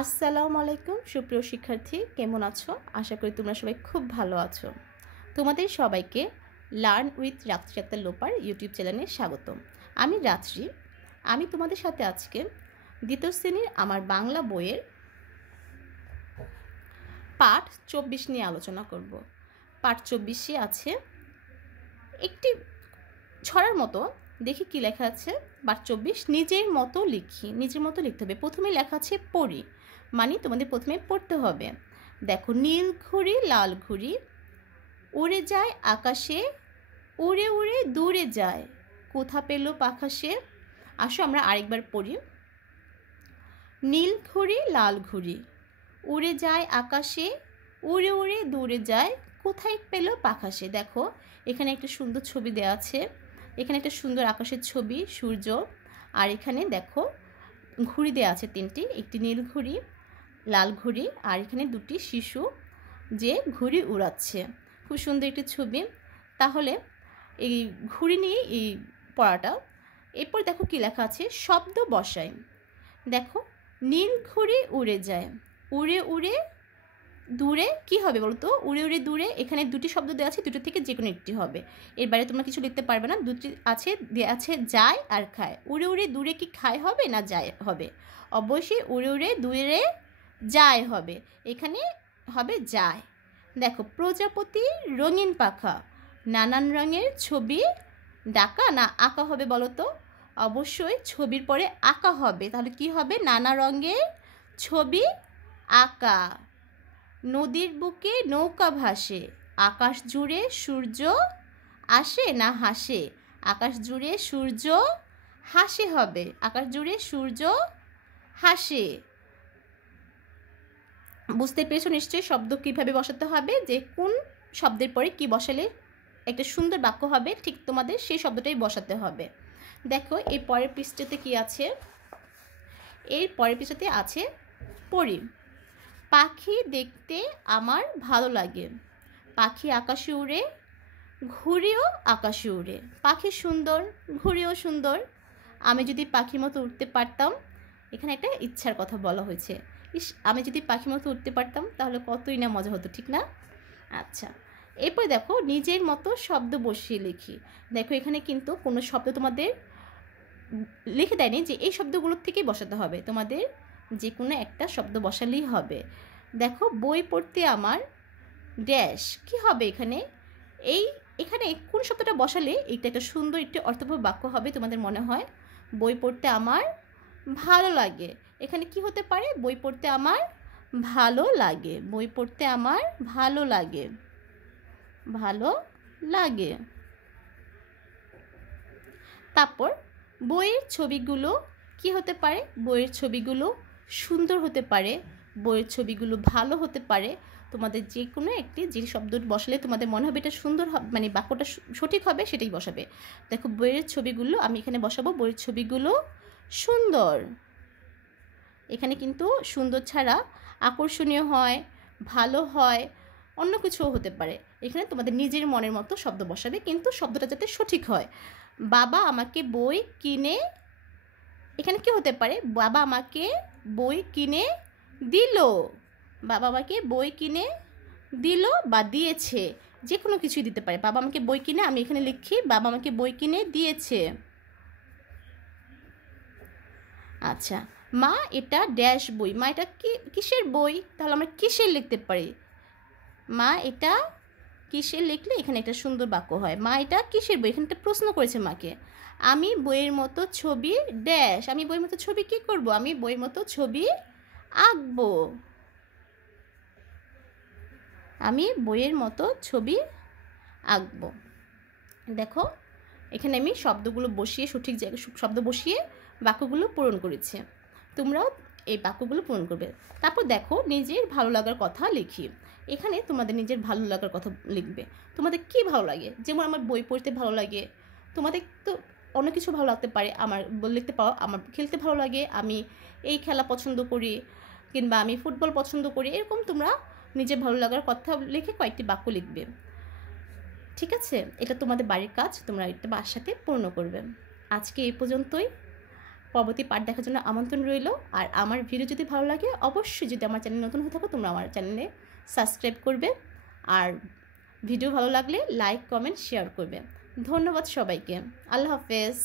আসসালামু আলাইকুম সুপ্রিয় শিক্ষার্থী, কেমন আছো? আশা করি তোমরা সবাই খুব ভালো আছো। তোমাদের সবাইকে লার্ন উইথ রাত্রি আক্তার লোপার ইউটিউব চ্যানেলে স্বাগতম। আমি রাত্রি। আমি তোমাদের সাথে আজকে দ্বিতীয় শ্রেণীর আমার বাংলা বইয়ের পাঠ 24 নিয়ে আলোচনা করব। পাঠ 24-এ আছে একটি ছড়ার মতো, দেখি কি লেখা আছে। পাঠ 24, নিজের মতো লিখি। নিজের মতো লিখতে হবে। প্রথমে লেখা আছে পড়ি, মানে তোমাদের প্রথমে পড়তে হবে। দেখো, নীল ঘুড়ি লাল ঘুড়ি উড়ে যায় আকাশে, উড়ে উড়ে দূরে যায়, কোথা পেল পাখা সে। আসো আমরা আরেকবার পড়ি। নীল ঘুড়ি লাল ঘুড়ি উড়ে যায় আকাশে, উড়ে উড়ে দূরে যায়, কোথায় পেল পাখা সে। দেখো, এখানে একটা সুন্দর ছবি দেওয়া আছে। এখানে একটা সুন্দর আকাশের ছবি, সূর্য, আর এখানে দেখো ঘুড়ি দেওয়া আছে তিনটি, একটি নীল ঘুড়ি, লাল ঘুড়ি, আর এখানে দুটি শিশু যে ঘুড়ি উড়াচ্ছে। খুব সুন্দর একটি ছবি। তাহলে এই ঘুড়ি নিয়ে এই পড়াটা। এরপর দেখো কি লেখা আছে, শব্দ বসাই। দেখো, নীল ঘুড়ি উড়ে যায়, উড়ে উড়ে দূরে, কি হবে বলতো? উড়ে উড়ে দূরে, এখানে দুটি শব্দ দেওয়া আছে, দুটো থেকে যে কোনো একটি হবে। এর বাইরে তোমরা কিছু লিখতে পারবে না। দুটি আছে, দেওয়া আছে যায় আর খায়। উড়ে উড়ে দূরে কি খায় হবে না যায় হবে? অবশ্যই উড়ে উড়ে দূরে যায় হবে, এখানে হবে যায়। দেখো, প্রজাপতি রঙিন পাখা, নানান রঙের ছবি ডাকা না আঁকা হবে বলো তো? অবশ্যই ছবির পরে আঁকা হবে। তাহলে কি হবে? নানা রঙের ছবি আঁকা। নদীর বুকে নৌকা ভাসে, আকাশ জুড়ে সূর্য আসে না হাসে। আকাশ জুড়ে সূর্য হাসে হবে, আকাশ জুড়ে সূর্য হাসে। বুঝতে পেরেছো নিশ্চয়ই শব্দ কীভাবে বসাতে হবে, যে কোন শব্দের পরে কি বসালে একটা সুন্দর বাক্য হবে, ঠিক তোমাদের সেই শব্দটাই বসাতে হবে। দেখো, এই পরের পৃষ্ঠাতে কি আছে? এর পরের পৃষ্ঠাতে আছে পড়ি। পাখি দেখতে আমার ভালো লাগে, পাখি আকাশে উড়ে, ঘুড়িও আকাশে উড়ে। পাখি সুন্দর, ঘুড়িও সুন্দর, আমি যদি পাখির মতো উঠতে পারতাম। এখানে একটা ইচ্ছার কথা বলা হয়েছে। ইস, আমি যদি পাখির মতো উঠতে পারতাম তাহলে কতই না মজা হতো, ঠিক না? আচ্ছা, এরপর দেখো, নিজের মতো শব্দ বসিয়ে লিখি। দেখো, এখানে কিন্তু কোনো শব্দ তোমাদের লিখে দেয়নি যে এই শব্দগুলোর থেকেই বসাতে হবে। তোমাদের যে কোনো একটা শব্দ বসালেই হবে। দেখো, বই পড়তে আমার ড্যাশ, কি হবে এখানে? এখানে কোন শব্দটা বসালে এইটা একটা সুন্দর একটি অর্থবহ বাক্য হবে তোমাদের মনে হয়? বই পড়তে আমার ভালো লাগে। এখানে কি হতে পারে? বই পড়তে আমার ভালো লাগে, বই পড়তে আমার ভালো লাগে, ভালো লাগে। তারপর বইয়ের ছবিগুলো কি হতে পারে? বইয়ের ছবিগুলো সুন্দর হতে পারে, বইয়ের ছবিগুলো ভালো হতে পারে। তোমাদের যে কোনো একটি যে শব্দ বসালে তোমাদের মনে হবে এটা সুন্দর হবে, মানে বাক্যটা সঠিক হবে, সেটাই বসাবে। দেখো, বইয়ের ছবিগুলো আমি এখানে বসাবো, বইয়ের ছবিগুলো সুন্দর। এখানে কিন্তু সুন্দর ছাড়া আকর্ষণীয় হয়, ভালো হয়, অন্য কিছুও হতে পারে। এখানে তোমাদের নিজের মনের মতো শব্দ বসাবে, কিন্তু শব্দটা যাতে সঠিক হয়। বাবা আমাকে বই কিনে, এখানে কি হতে পারে? বাবা আমাকে বই কিনে দিল, বাবা আমাকে বই কিনে দিল বা দিয়েছে, যে কোনো কিছুই দিতে পারে। বাবা আমাকে বই কিনে, আমি এখানে লিখি বাবা আমাকে বই কিনে দিয়েছে। আচ্ছা, মা এটা ড্যাশ বই, মা এটা কিসের বই? তাহলে আমরা কিসের লিখতে পারি? মা এটা কিসের লিখলে এখানে একটা সুন্দর বাক্য হয়। মা এটা কিসের বই? এখানে একটা প্রশ্ন করেছে মাকে। আমি বইয়ের মতো ছবি ড্যাশ, আমি বইয়ের মতো ছবি কি করব? আমি বইয়ের মতো ছবি আঁকবো, আমি বইয়ের মতো ছবি আঁকবো। দেখো, এখানে আমি শব্দগুলো বসিয়ে, সঠিক জায়গায় শব্দ বসিয়ে বাক্যগুলো পূরণ করেছি। তোমরাও এই বাক্যগুলো পূরণ করবে। তারপর দেখো, নিজের ভালো লাগার কথা লিখি। এখানে তোমাদের নিজের ভালো লাগার কথা লিখবে। তোমাদের কি ভালো লাগে? যেমন আমার বই পড়তে ভালো লাগে, তোমাদের তো অনেক কিছু ভালো লাগতে পারে। আমার লিখতে পারো আমার খেলতে ভালো লাগে, আমি এই খেলা পছন্দ করি, কিংবা আমি ফুটবল পছন্দ করি। এরকম তোমরা নিজের ভালো লাগার কথা লিখে কয়েকটি বাক্য লিখবে। ঠিক আছে, এটা তোমাদের বাড়ির কাজ, তোমরা এটা বাসাতে পূর্ণ করবে। আজকে এই পর্যন্তই। পরবর্তী পার্ট দেখার জন্য আমন্ত্রণ রইল। আর আমার ভিডিও যদি ভালো লাগে অবশ্যই, যদি আমার চ্যানেল নতুন হয়ে থাকো তোমরা আমার চ্যানেলে সাবস্ক্রাইব করবে, আর ভিডিও ভালো লাগলে লাইক কমেন্ট শেয়ার করবে। ধন্যবাদ সবাইকে। আল্লাহ হাফেজ।